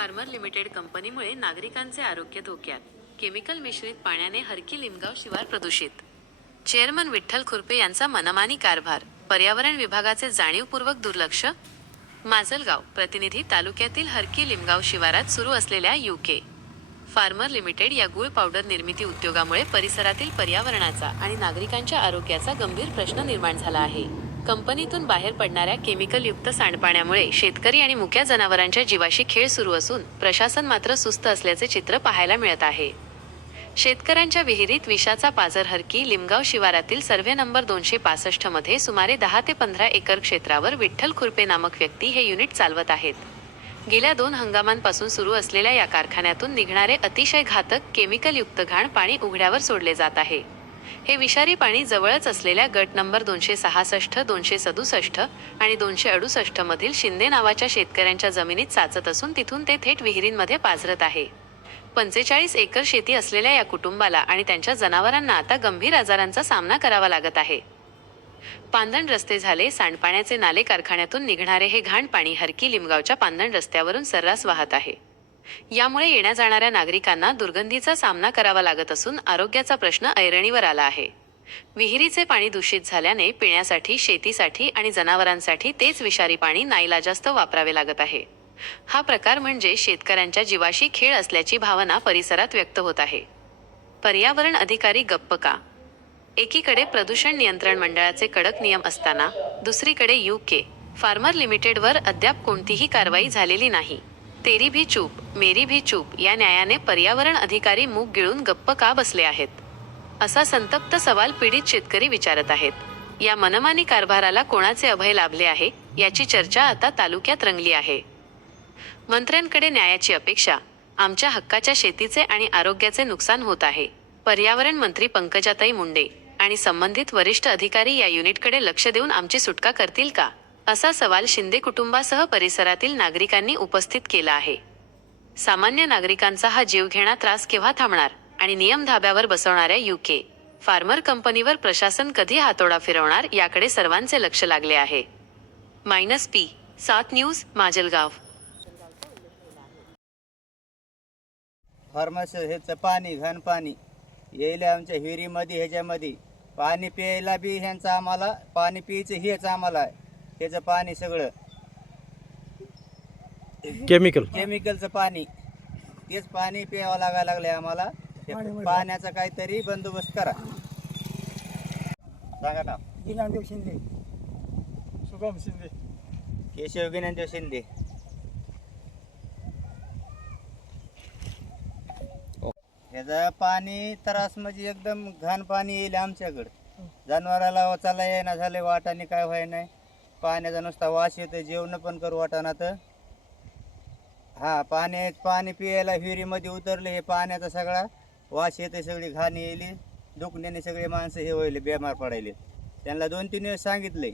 Farmer limited कंपनीमुळे नागरिकांचे आरोग्य धोक्यात. केमिकल मिश्रित पाण्याने हरकी लिमगाव शिवार प्रदूषित. चेअरमन विठ्ठल खुरपे यांचा मनमानी कारभार, पर्यावरण विभागाचे जाणीवपूर्वक दुर्लक्ष. माजलगाव प्रतिनिधी. तालुक्यातील हरकी लिमगाव शिवारात सुरू असलेल्या यूके फार्मर लिमिटेड या गूळ पावडर निर्मिती उद्योगामुळे परिसरातील पर्यावरणाचा आणि नागरिकांच्या आरोग्याचा गंभीर प्रश्न निर्माण झाला आहे. कंपनीतून बाहेर पडणाऱ्या केमिकलयुक्त सांडपाण्यामुळे शेतकरी आणि मुक्या जनावरांच्या जीवाशी खेळ सुरू असून प्रशासन मात्र सुस्त असल्याचे चित्र पाहायला मिळत आहे. शेतकऱ्यांच्या विहिरीत विषाचा पाझर. हरकी लिमगाव शिवारातील सर्व्हे नंबर 265 मध्ये सुमारे 10 ते 15 एकर क्षेत्रावर विठ्ठल खुरपे नामक व्यक्ती हे युनिट चालवत आहेत. गेल्या 2 हंगामांपासून सुरू असलेल्या या कारखान्यातून निघणारे अतिशय घातक केमिकलयुक्त घाण पाणी उघड्यावर सोडले जात आहे. हे विषारी पाणी जवळच असलेल्या गट नंबर 266, 267 आणि 268 मधील शिंदे नावाच्या शेतकऱ्यांच्या जमिनीत साचत असून तिथून ते थेट विहिरींमध्ये पाझरत आहे. 45 एकर शेती असलेल्या या कुटुंबाला आणि त्यांच्या जनावरांना आता गंभीर आजारांचा सामना करावा लागत आहे. पांदण रस्ते झाले सांडपाण्याचे नाले. कारखान्यातून निघणारे हे घाण पाणी हरकी लिमगावच्या पांदण रस्त्यावरून सर्रास वाहत आहे. यामुळे येण्या जाणाऱ्या नागरिकांना दुर्गंधीचा सामना करावा लागत असून आरोग्याचा प्रश्न ऐरणीवर आला आहे. विहिरीचे पाणी दूषित झाल्याने पिण्यासाठी, शेतीसाठी आणि जनावरांसाठी तेच विषारी पाणी नाईलाजास्त वापरावे लागत आहे. हा प्रकार म्हणजे शेतकऱ्यांच्या जीवाशी खेळ असल्याची भावना परिसरात व्यक्त होत आहे. पर्यावरण अधिकारी गप्प का? एकीकडे प्रदूषण नियंत्रण मंडळाचे कडक नियम असताना दुसरीकडे यूके फार्मर लिमिटेडवर अद्याप कोणतीही कारवाई झालेली नाही. तेरी भी चूप मेरी भी चूप या न्यायाने पर्यावरण अधिकारी मूग गिळून गप्प का बसले आहेत, असा संतप्त सवाल पीडित शेतकरी विचारत आहेत. या मनमानी कारभाराला कोणाचे अभय लाभले आहे याची चर्चा आता तालुक्यात रंगली आहे. मंत्र्यांकडे न्यायाची अपेक्षा. आमच्या हक्काच्या शेतीचे आणि आरोग्याचे नुकसान होत आहे. पर्यावरण मंत्री पंकजाताई मुंडे आणि संबंधित वरिष्ठ अधिकारी या युनिटकडे लक्ष देऊन आमची सुटका करतील का, असा सवाल शिंदे कुटुंबासह परिसरातील नागरिकांनी उपस्थित केला आहे. सामान्य नागरिकांचा हा जीवघेणा त्रास केव्हा थांबणार आणि नियम धाब्यावर बसवणाऱ्या यूके फार्मर कंपनीवर प्रशासन कधी हातोडा फिरवणार याकडे सर्वांचे लक्ष लागले आहे. -P7 news Majalgaon. फार्मसी ह्याचं पाणी घाण पाणी येईल आमच्या विहिरीमध्ये. ह्याच्यामध्ये पाणी प्यायला बी ह्यांचं आम्हाला पाणी प्यायचं हेच आम्हाला ह्याचं पाणी सगळं केमिकलचं पाणी, तेच पाणी प्यावं लागायला लागलंय आम्हाला. पाण्याचा काहीतरी बंदोबस्त करा. सांगा ना. ज्ञानदेव शिंदे, शुभम शिंदे, केशव ज्ञानदेव शिंदे. ह्याचं पाणी त्रास म्हणजे एकदम घाण पाणी येईल आमच्याकडं. जनावराला वाचायला येईना झाले, वाटाने काय व्हाय नाही. पाण्याचा नुसता वास येतो, जेवण पण करू वाटाना. तर हा पाणी पियायला विहिरीमध्ये उतरले, हे पाण्याचा सगळा वास येते, सगळी घाण येईल. दुखण्याने सगळे माणसं हे व्हायले, बेमार पडायले. त्यांना 2-3 वेळेस सांगितले